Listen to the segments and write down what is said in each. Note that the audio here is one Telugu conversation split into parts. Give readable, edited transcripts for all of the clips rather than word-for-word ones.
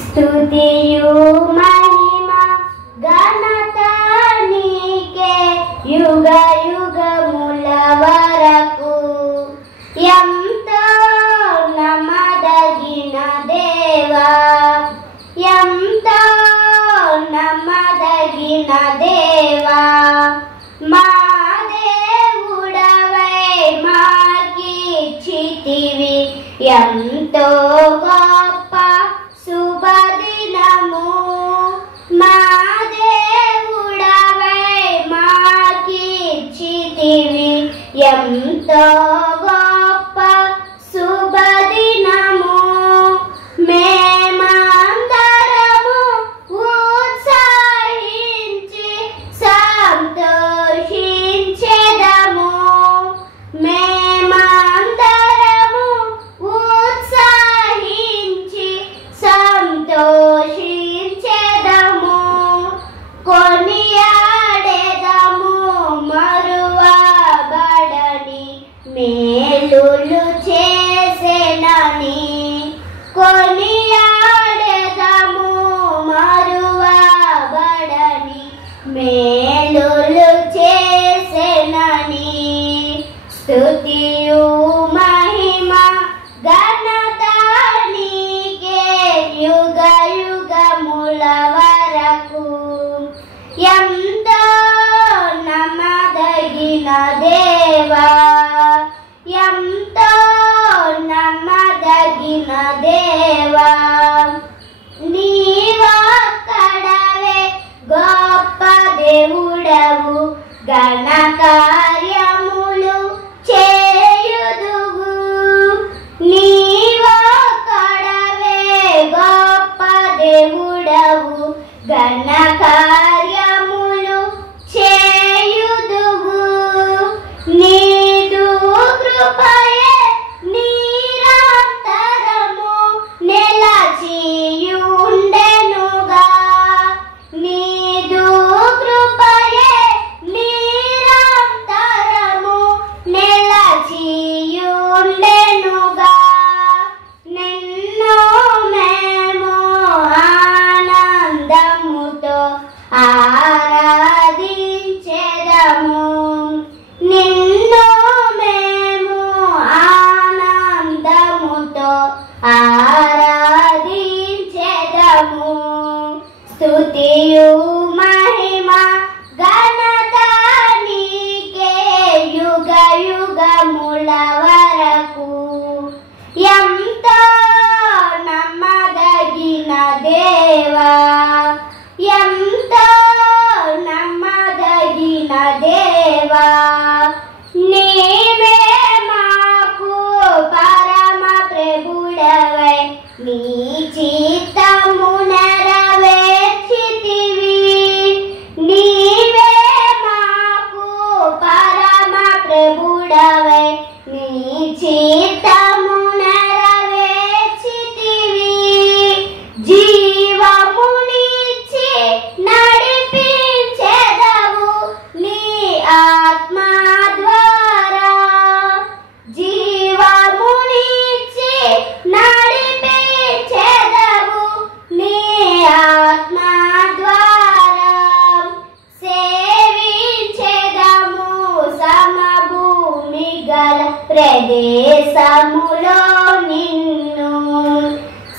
స్తుతియు మహిమ ఘనత నీకే యుగ యుగముల వరకు. ఎంతో నమ్మదగిన దేవా, ఎంతో నమ్మదగిన దేవా, మా దేవుడవై మాకిచ్చితివి ఎంతో గొప్ప శుభదినము. మా దేవుడవై మాకిచ్చితివి ఎంతో గొప్ప శుభదినము. మేమందరము ఉత్సాహించి సంతోషించెదము. మేమందరము ఉత్సాహించి సంతోషించెదము. కొనియాడెదము మరువబడని మేలులు చేసెనని. కొనియాడెదము మరువబడని మేలులు చేసెనని. స్తుతియు మహిమ ఘనత నీకే యుగ యుగముల వరకు. ఎంతో నమ్మదగిన దేవా, ఎంతో నమ్మదగిన దేవా, నీవొక్కడవే గొప్ప దేవుడవు. ఘన కార్యములు చేయుదువు. నీవొక్కడవే గొప్ప దేవుడవు. ఘన కార్యములు చేయుదువు. నీదు కృపయే నిరంతరము నిలచియుండెనుగా. నీదు కృపయే నిరంతరము నిలచియుండెనుగా. నిన్ను మేము ఆనందముతో ఆరాధించెదము. నిన్ను మేము ఆనందముతో ఆరాధించెదము. స్తుతియు మహిమ ఘనత నీకే యుగ యుగముల వరకు. ఎంతో నమ్మదగిన దేవా, ఎంతో నమ్మదగిన దేవా, నీవే మాకు పరమ ప్రభుడవై నీ చిత్తము నెరవేర్చితివి. నీవే మాకు పరమ ప్రభుడవై నీ చిత్తము నెరవేర్చితివి. జీవమునిచ్చి నడిపించెదవు నీ ఆత్మ ద్వారా. జీవమునిచ్చి నడిపించెదవు నీ ఆత్మ ద్వారా. సేవించెదము సమభూమి గల ప్రదేశములో నిన్ను.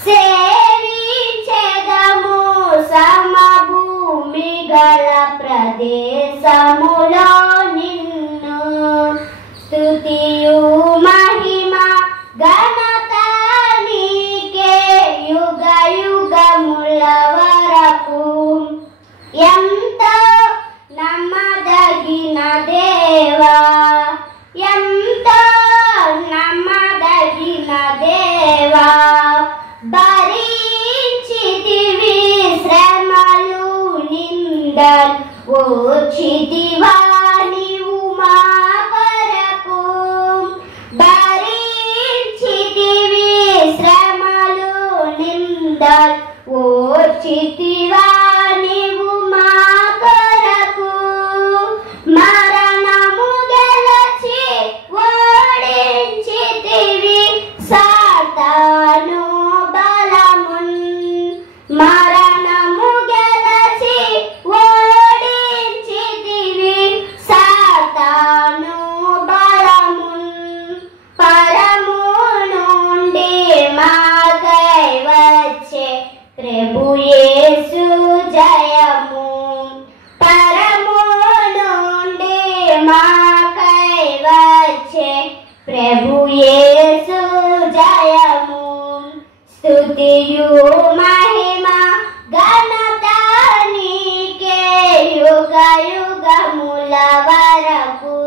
సేవించెదము సమభూమి గల ప్రదేశములో నిన్ను. స్తుతియు మహిమ ఘనత నీకే యుగ యుగముల వరకు. ఎంతో నమ్మదగిన దేవా, ఎంతో నమ్మదగిన దేవా, భరించితివి శ్రమలు నిందలు ఓర్చితివా నీవు మా కొరకు. భరించితివి శ్రమలు నిందలు ఓర్చితివా నీవు మా కొరకు. మరణము గెలచి ఓడించితివి సాతాను బలమున్. ప్రభు యేసు జయము స్తుతియు మహిమ ఘనత నీకే యుగ యుగముల వరకు